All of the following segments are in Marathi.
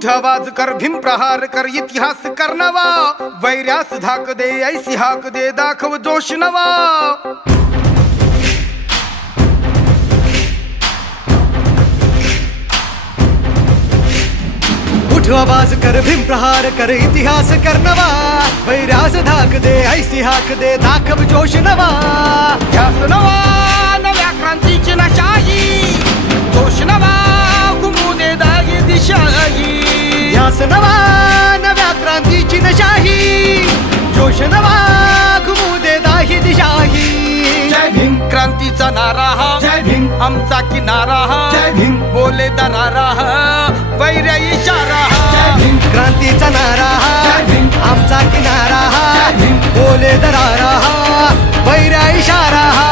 उठ आवाज कर, भीम प्रहार कर, इतिहास कर नवा, वैर्यास धाक दे, ऐसी हाक दे, दाखव जोश नवा. उठ आवाज कर, भीम प्रहार कर, इतिहास कर नवा, वैर्यास धाक दे, ऐसी हाक दे, दाखव जोश नवा. ध्यास नवा नव्या क्रांतीची नशाही, जोश नवा घुमू दे दागी दिशाही. ध्यास नवा नव्या क्रांतीची नशाही, जोश नवा घुमू दे दाही दिशाही. जय भीम क्रांतीचा नारा हा, जय भीम आमचा किनारा हा, जय भीम बोले दरारा हा, वैर्य इशारा हा. जय भीम क्रांतीचा नारा हा, जय भीम आमचा किनारा हा, जय भीम बोले दरारा हा, वैर्य इशारा हा.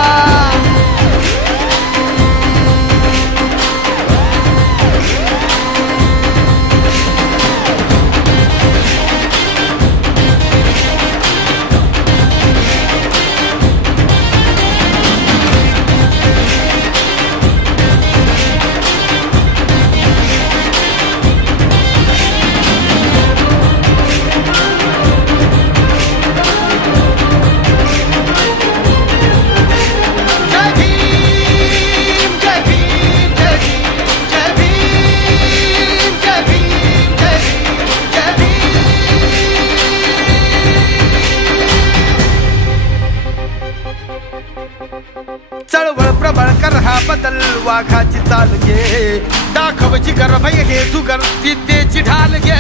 चळवळ प्रबळ कर हा बदल, वाघाची चाल घे, दाखव जिगर भय घे जुगर, विद्येची ढाल घे.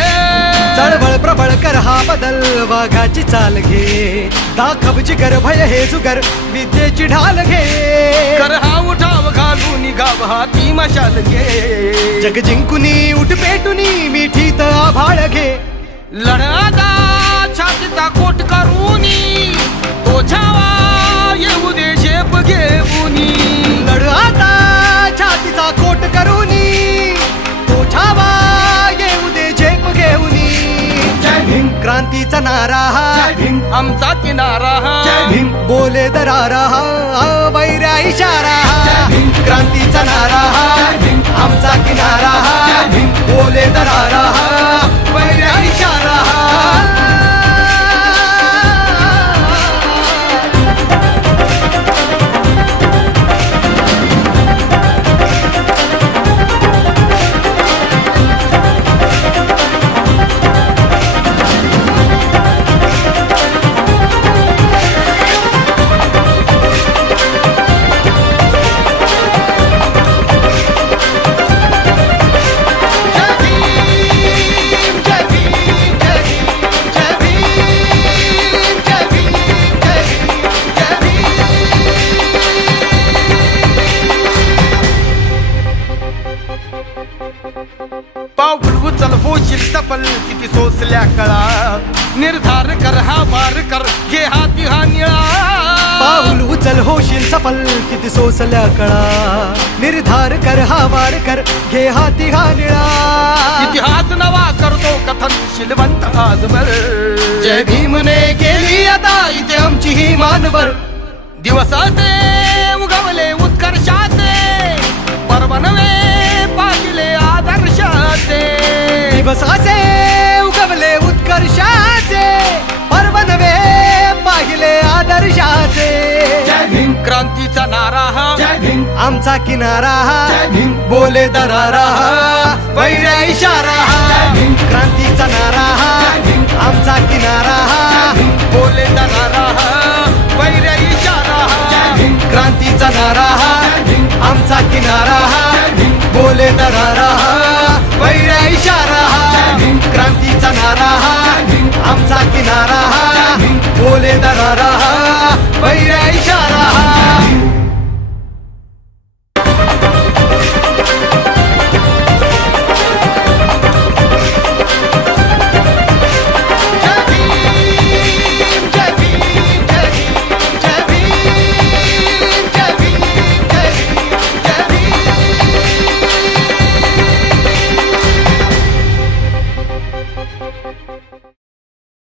चळवळ प्रबळ कर हा बदल, वाघाची चाल घे, दाखव जिगर भय हे जुगर, विद्येची ढाल घे. कर हा उठाव घालून गाव हाती मशाल घे. जग जिंकुनी उठ पेटुनी, मिठीत आभाळ घे. लढादा छातीचा कोट करूनी, तो छावा येऊ दे शेप घेऊनी. लढ आता छातीचा कोट करूनी, तो छावा येऊ दे झेप घेऊनी. जय भीम क्रांतीचा नारा हा, जय भीम आमचा किनारा हा, जय भीम बोले दरारा हा, वैर्या इशारा हा. जय भीम क्रांतीचा नारा हा, जय भीम आमचा किनारा हा, जय भीम बोले दरारा हा, वैर्या इशारा हा. पाऊल उचल होशील सफल, किती सोसल्या कळा, निर्धार कर हा वार कर, घे हाती हा निळा. पाऊल उचल होशील सफल, किती सोसल्या कळा, निर्धार कर हा वार कर, घे हाती हा निळा. इतिहास नवा करतो कथन शिलवंत आजवर. जय भीमने केली आता इथे आमची ही मानवर. दिवसाचे उगवले उत्कर्षाचे, पर्व नवे पाहिले आदर्शाचे. दिवसाचे उगवले उत्कर्षाचे, पर्व नवे पाहिले आदर्शाचे. जय भीम क्रांतीचा नारा हा, जय भीम आमचा किनारा हा, जय भीम बोले दरारा हा, वैर्य इशारा हा. जय भीम क्रांतीचा नारा हा, जय भीम आमचा किनारा हा, जय भीम बोले दरारा हा, वैर्य इशारा हा. जय भीम क्रांतीचा नारा हा, जय भीम आमचा किनारा हा, जय भीम बोले दरारा हा, वैर्य इशारा हा. जय भीम क्रांतीचा नारा हा, जय भीम आमचा किनारा हा, जय भीम बोले दरारा हा, वैर्य